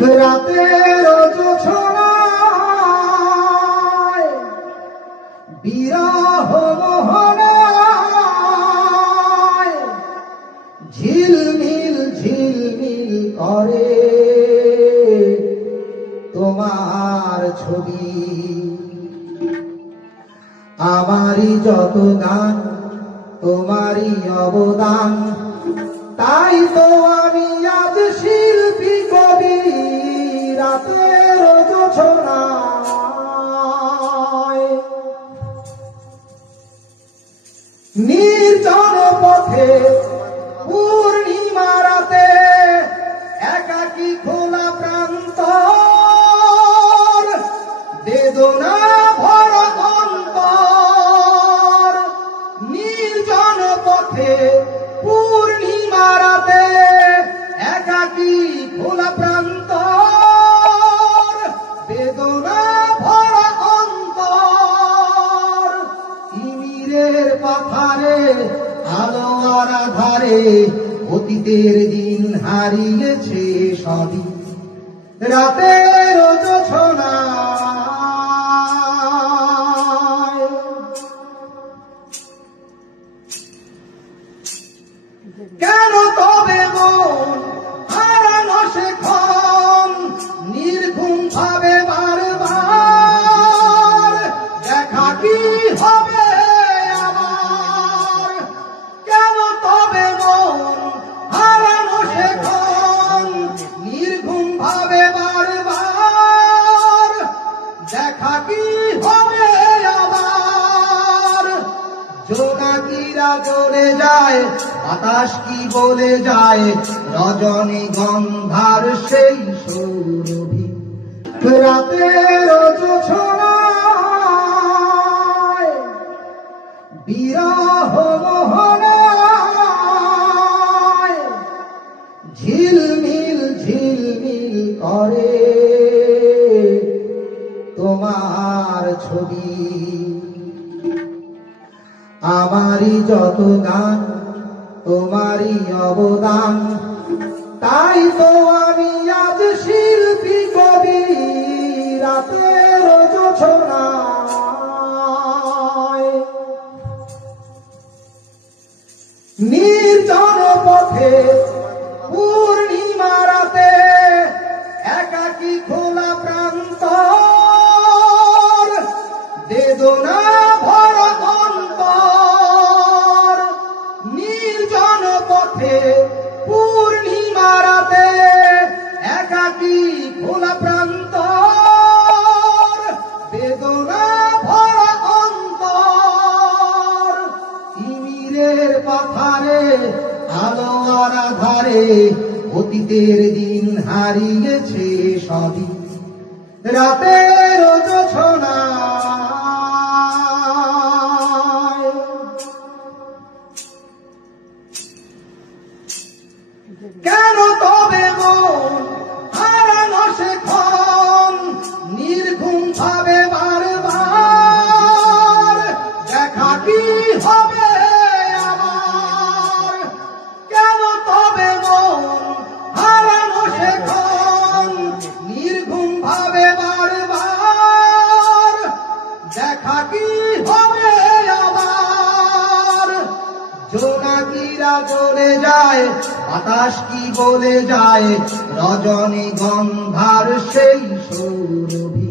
রাতের জোছনায় বিরহ মোহনায় ঝিলমিল ঝিলমিল করে তোমার ছবি। আমারই যত গান তোমারই অবদান, তাই তো আমি আজ শিল্পী কবি। রাতের জোছনায় নির্জন পথে পূর্ণিমা রাতে একাকী খোলা প্রান্তর, বেদনা ভরা অন্তর। নির্জন পথে পূর্ণিমা রাতে একাকী খোলা প্রান্তর, বেদনা ভরা অন্তর। তিমিরের পাথারে আলো আর আধারে অতীতের দিন হারিয়েছে সবই। রাতের জোছনায় কেন তবে মন হারানো সেক্ষণ নির্ঘুম ভাবে বারবার? দেখা কি হবে আবার? কেন তবে মন হারানো সেক্ষণ নির্ঘুম ভাবে বারবার? দেখা কি হবে আবার? জোনাকিরা জ্বলে যায়, বাতাস কি বলে যায়, রজনী গন্ধার সেই সৌরভী। রাতের জোছনায় বিরহ মোহনায় ঝিলমিল ঝিলমিল করে তোমার ছবি। আমারই যত গান তোমারই অবদান, তাই তো আমি আজ শিল্পী কবি। রাতের জোছনায় নির্জন পথে পূর্ণিমা রাতে একাকী খোলা প্রান্তর, বেদনা ভরা অন্তর। নির্জন পথে পূর্ণিমা রাতে একাকী খোলা প্রান্তর, বেদনা ভরা অন্তর। তিমিরের পাথারে আলো আর আধারে অতীতের দিন হারিয়েছে সবই। রাতের জোছনায় কেন তবে মন হারানো সেক্ষণ নির্ঘুম ভাবে বারবার? দেখা কি হবে আবার? কেন তবে মন হারানো সেক্ষণ নির্ঘুম ভাবে বারবার? দেখা কি হবে আবার? জোনাকিরা জ্বলে যায়, বাতাস কি বলে যায়, রজনী গন্ধার সেই সৌরভী।